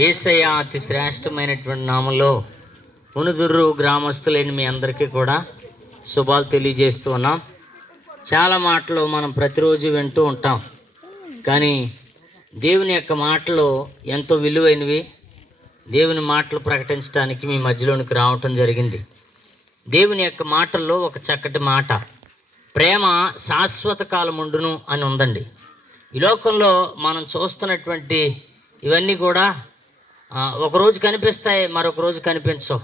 యేసయ్య అతి శ్రేష్టమైనటువంటి నామంలో ఉనుదుర్రు గ్రామస్తులైన మీ అందరికీ కూడా శుభాలు తెలియజేస్తూ ఉన్నాం. చాలా మాటలు మనం ప్రతిరోజు వింటూ ఉంటాం, కానీ దేవుని యొక్క మాటలు ఎంతో విలువైనవి. దేవుని మాటలు ప్రకటించడానికి మీ మధ్యలోనికి రావటం జరిగింది. దేవుని యొక్క మాటల్లో ఒక చక్కటి మాట, ప్రేమ శాశ్వత కాలం ఉండును అని ఉందండి. ఈ లోకంలో మనం చూస్తున్నటువంటి ఇవన్నీ కూడా ఒకరోజు కనిపిస్తాయి, మరొక రోజు కనిపించవు.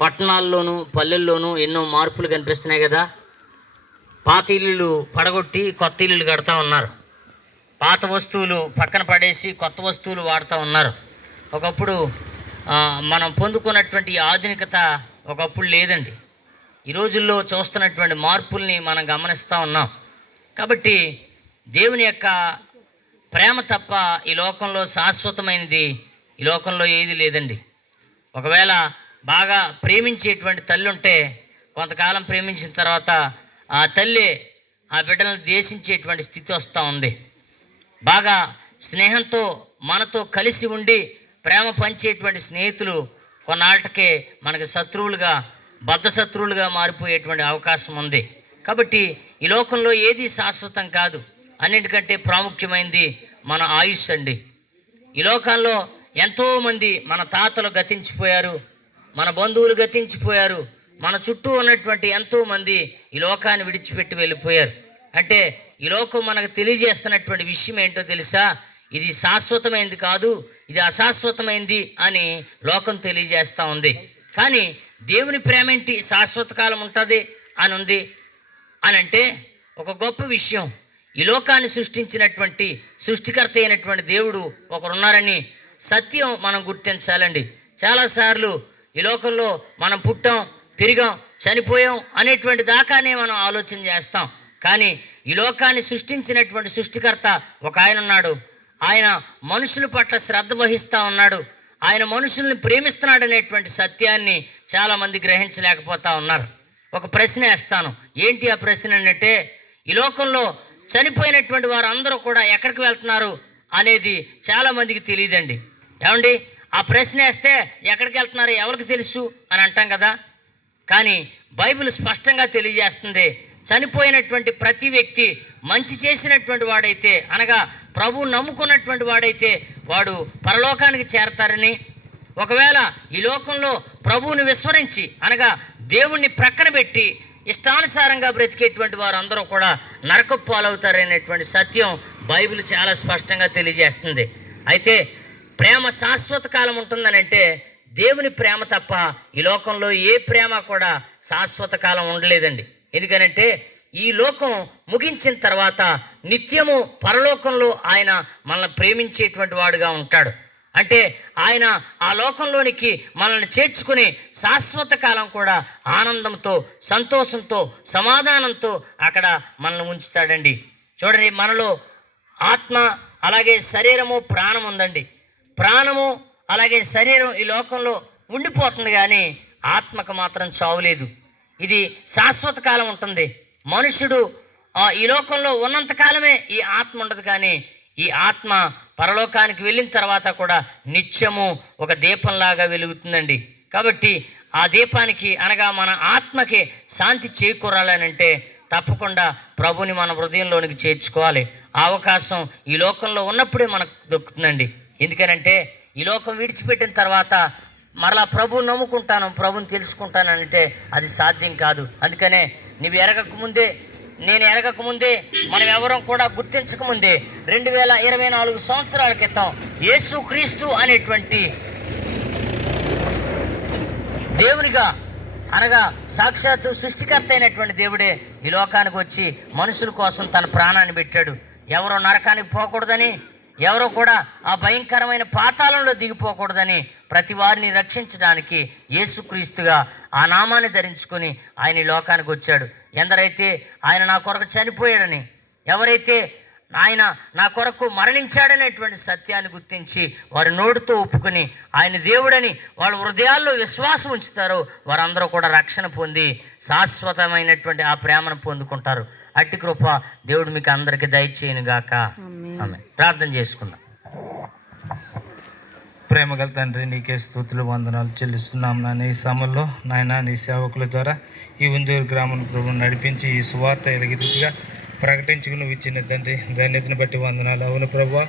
పట్టణాల్లోనూ పల్లెల్లోనూ ఎన్నో మార్పులు కనిపిస్తున్నాయి కదా. పాత ఇల్లులు పడగొట్టి కొత్త ఇల్లులు కడతా ఉన్నారు. పాత వస్తువులు పక్కన పడేసి కొత్త వస్తువులు వాడుతూ ఉన్నారు. ఒకప్పుడు మనం పొందుకున్నటువంటి ఆధునికత ఒకప్పుడు లేదండి. ఈ రోజుల్లో చూస్తున్నటువంటి మార్పుల్ని మనం గమనిస్తూ ఉన్నాం. కాబట్టి దేవుని యొక్క ప్రేమ తప్ప ఈ లోకంలో శాశ్వతమైనది ఈ లోకంలో ఏది లేదండి. ఒకవేళ బాగా ప్రేమించేటువంటి తల్లి ఉంటే కొంతకాలం ప్రేమించిన తర్వాత ఆ తల్లి ఆ బిడ్డలను దేశించేటువంటి స్థితి వస్తూ ఉంది. బాగా స్నేహంతో మనతో కలిసి ఉండి ప్రేమ పంచేటువంటి స్నేహితులు కొన్నాళ్ళకే మనకి శత్రువులుగా, బద్ధ శత్రువులుగా మారిపోయేటువంటి అవకాశం ఉంది. కాబట్టి ఈ లోకంలో ఏది శాశ్వతం కాదు. అన్నిటికంటే ప్రాముఖ్యమైనది మన ఆయుష్ అండి. ఈ లోకాల్లో ఎంతోమంది మన తాతలు గతించిపోయారు, మన బంధువులు గతించిపోయారు, మన చుట్టూ ఉన్నటువంటి ఎంతోమంది ఈ లోకాన్ని విడిచిపెట్టి వెళ్ళిపోయారు. అంటే ఈ లోకం మనకు తెలియజేస్తున్నటువంటి విషయం ఏంటో తెలుసా? ఇది శాశ్వతమైనది కాదు, ఇది అశాశ్వతమైనది అని లోకం తెలియజేస్తూ ఉంది. కానీ దేవుని ప్రేమ ఏంటి శాశ్వత కాలం ఉంటుంది అని ఉంది అని అంటే ఒక గొప్ప విషయం. ఈ లోకాన్ని సృష్టించినటువంటి సృష్టికర్త అయినటువంటి దేవుడు ఒకరున్నారని సత్యం మనం గుర్తించాలండి. చాలాసార్లు ఈ లోకంలో మనం పుట్టాం, పెరిగాం, చనిపోయాం అనేటువంటి దాకానే మనం ఆలోచన చేస్తాం. కానీ ఈ లోకాన్ని సృష్టించినటువంటి సృష్టికర్త ఒక ఆయన ఉన్నాడు. ఆయన మనుషుల పట్ల శ్రద్ధ వహిస్తూ ఉన్నాడు. ఆయన మనుషుల్ని ప్రేమిస్తున్నాడు అనేటువంటి సత్యాన్ని చాలామంది గ్రహించలేకపోతా ఉన్నారు. ఒక ప్రశ్న వేస్తాను. ఏంటి ఆ ప్రశ్న అంటే, ఈ లోకంలో చనిపోయినటువంటి వారు అందరూ కూడా ఎక్కడికి వెళ్తున్నారు అనేది చాలామందికి తెలియదండి. ఏమండి, ఆ ప్రశ్న వేస్తే ఎక్కడికి వెళ్తున్నారు ఎవరికి తెలుసు అని అంటాం కదా. కానీ బైబిల్ స్పష్టంగా తెలియజేస్తుంది, చనిపోయినటువంటి ప్రతి వ్యక్తి మంచి చేసినటువంటి వాడైతే, అనగా ప్రభువు నమ్ముకున్నటువంటి వాడైతే వాడు పరలోకానికి చేరతారని, ఒకవేళ ఈ లోకంలో ప్రభువుని విస్మరించి అనగా దేవుణ్ణి ప్రక్కన పెట్టి ఇష్టానుసారంగా బ్రతికేటువంటి వారు అందరూ కూడా నరకపు పాలవుతారనేటువంటి సత్యం బైబిల్ చాలా స్పష్టంగా తెలియజేస్తుంది. అయితే ప్రేమ శాశ్వత కాలం ఉంటుందని అంటే దేవుని ప్రేమ తప్ప ఈ లోకంలో ఏ ప్రేమ కూడా శాశ్వత కాలం ఉండలేదండి. ఎందుకనంటే ఈ లోకం ముగించిన తర్వాత నిత్యము పరలోకంలో ఆయన మనల్ని ప్రేమించేటువంటి వాడుగా ఉంటాడు. అంటే ఆయన ఆ లోకంలోనికి మనల్ని చేర్చుకుని శాశ్వత కాలం కూడా ఆనందంతో, సంతోషంతో, సమాధానంతో అక్కడ మనల్ని ఉంచుతాడండి. చూడండి, మనలో ఆత్మ అలాగే శరీరము, ప్రాణం ఉందండి. ప్రాణము అలాగే శరీరం ఈ లోకంలో ఉండిపోతుంది, కానీ ఆత్మకు మాత్రం చావులేదు. ఇది శాశ్వత కాలం ఉంటుంది. మనుషుడు ఈ లోకంలో ఉన్నంతకాలమే ఈ ఆత్మ ఉండదు, కానీ ఈ ఆత్మ పరలోకానికి వెళ్ళిన తర్వాత కూడా నిత్యము ఒక దీపంలాగా వెలుగుతుందండి. కాబట్టి ఆ దీపానికి అనగా మన ఆత్మకి శాంతి చేకూరాలనంటే తప్పకుండా ప్రభుని మన హృదయంలోనికి చేర్చుకోవాలి. ఆ అవకాశం ఈ లోకంలో ఉన్నప్పుడే మనకు దొక్కుతుందండి. ఎందుకనంటే ఈ లోకం విడిచిపెట్టిన తర్వాత మరలా ప్రభువు నమ్ముకుంటాను, ప్రభుని తెలుసుకుంటానంటే అది సాధ్యం కాదు. అందుకనే నువ్వు ఎరగకముందే, నేను ఎరగకముందే, మనం ఎవరం కూడా గుర్తించకముందే 2024 సంవత్సరాల క్రితం యేసుక్రీస్తు అనేటువంటి దేవునిగా అనగా సాక్షాత్తు సృష్టికర్త అయినటువంటి దేవుడే ఈ లోకానికి వచ్చి మనుషుల కోసం తన ప్రాణాన్ని పెట్టాడు. ఎవరో నరకానికి పోకూడదని, ఎవరో కూడా ఆ భయంకరమైన పాతాళంలో దిగిపోకూడదని ప్రతి వారిని రక్షించడానికి యేసుక్రీస్తుగా ఆ నామాన్ని ధరించుకొని ఆయన ఈ లోకానికి వచ్చాడు. ఎందరైతే ఆయన నా కొరకు చనిపోయాడని, ఎవరైతే ఆయన నా కొరకు మరణించాడనేటువంటి సత్యాన్ని గుర్తించి వారి నోటితో ఒప్పుకొని ఆయన దేవుడని వాళ్ళ హృదయాల్లో విశ్వాసం ఉంచుతారో వారందరూ కూడా రక్షణ పొంది శాశ్వతమైనటువంటి ఆ ప్రేమను పొందుకుంటారు. అట్టి కృప దేవుడు మీకు అందరికీ దయచేయును గాక. ఆమేన్. ప్రార్థన చేసుకుందాం. ప్రేమగల తండ్రి, నీకే స్తుతులు వందనాలు చెల్లిస్తున్నాం నాయన. ఈ సమయంలో నాయన నీ సేవకుల ద్వారా ఈ ఉందూరు గ్రామం ప్రభు నడిపించి ఈ సువార్త ఎలుగురీతిగా ప్రకటించుకుని ఇచ్చిన తండ్రి, ధన్యతను బట్టి వందనాలు. అవును ప్రభా,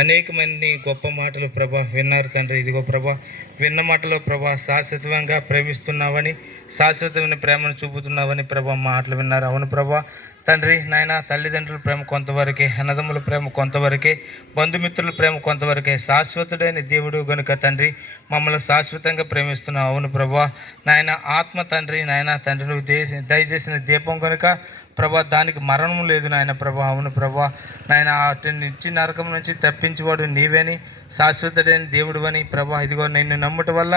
అనేకమైన నీ గొప్ప మాటలు ప్రభా విన్నారు తండ్రి. ఇదిగో ప్రభా, విన్న మాటలో ప్రభా శాశ్వతంగా ప్రేమిస్తున్నావని, శాశ్వతమైన ప్రేమను చూపుతున్నావని ప్రభా మాటలు విన్నారు. అవును ప్రభా తండ్రి నాయన, తల్లిదండ్రుల ప్రేమ కొంతవరకే, అన్నదమ్ముల ప్రేమ కొంతవరకే, బంధుమిత్రుల ప్రేమ కొంతవరకే, శాశ్వతుడైన దేవుడు గనుక తండ్రి మమ్మల్ని శాశ్వతంగా ప్రేమిస్తున్నావు. అవును ప్రభా నాయన, ఆత్మ తండ్రి నాయన తండ్రి నువ్వు దయచేసిన దీపం కనుక ప్రభా దానికి మరణం లేదు నాయన ప్రభా. అవును ప్రభా నాయన, నిత్య నరకం నుంచి తప్పించేవాడు నీవేని, శాశ్వతుడైన దేవుడు అని ప్రభా. ఇదిగో నిన్ను నమ్ముట వల్ల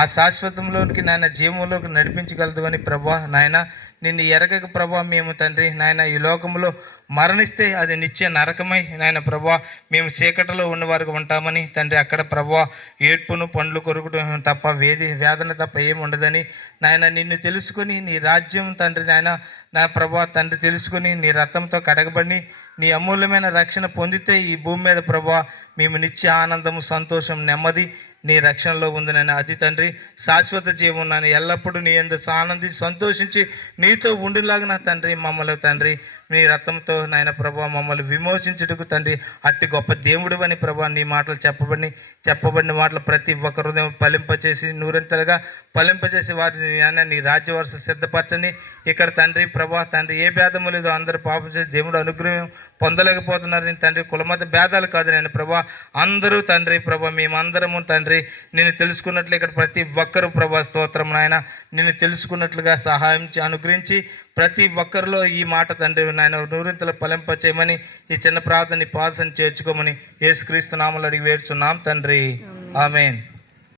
ఆ శాశ్వతంలోనికి నాయన జీవంలోకి నడిపించగలదు అని ప్రభా. నాయన నిన్ను ఎరగక ప్రభా మేము తండ్రి నాయన ఈ లోకంలో మరణిస్తే అది నిత్య నరకమై నాయన ప్రభా మేము చీకటిలో ఉన్నవారికి ఉంటామని తండ్రి. అక్కడ ప్రభా ఏడ్పును పండ్లు కొరుకుట తప్ప వేదన తప్ప ఏమి ఉండదని నాయన, నిన్ను తెలుసుకొని నీ రాజ్యం తండ్రి నాయన నా ప్రభా తండ్రి తెలుసుకొని నీ రక్తంతో కడగబడి నీ అమూల్యమైన రక్షణ పొందితే ఈ భూమి మీద ప్రభా మేము నిత్య ఆనందము, సంతోషం, నెమ్మది నీ రక్షణలో ఉంది నాయన. అది తండ్రి శాశ్వత జీవం నాయన. ఎల్లప్పుడూ నీ ఎందుకు ఆనందించి సంతోషించి నీతో ఉండిలాగా నా తండ్రి మమ్మల్ని తండ్రి నీ రక్తంతో నాయన ప్రభా మమ్మల్ని విమోచించుటకు తండ్రి అట్టి గొప్ప దేవుడు అని ప్రభా నీ మాటలు చెప్పబడిన మాటలు ప్రతి ఒక్క హృదయం ఫలింపచేసి నూరంతలుగా ఫలింపచేసి వారిని నాయన నీ రాజ్యవరుస సిద్ధపరచని. ఇక్కడ తండ్రి ప్రభా తండ్రి ఏ భేదము లేదో అందరూ పాపం చేసి దేవుడు అనుగ్రహం పొందలేకపోతున్నారని తండ్రి. కులమత భేదాలు కాదు నేను ప్రభా, అందరూ తండ్రి ప్రభా మేమందరము తండ్రి నేను తెలుసుకున్నట్లు ఇక్కడ ప్రతి ఒక్కరు ప్రభా స్తోత్రం నాయన నిన్ను తెలుసుకున్నట్లుగా సహాయం అనుగ్రహించి ప్రతి ఒక్కరిలో ఈ మాట తండ్రి నాయన నూరింతలు ఫలింప చేయమని ఈ చిన్న ప్రార్థన పాదం చేర్చుకోమని యేసుక్రీస్తు నామములో అడిగి వేడుచున్నాం తండ్రి. ఆమేన్.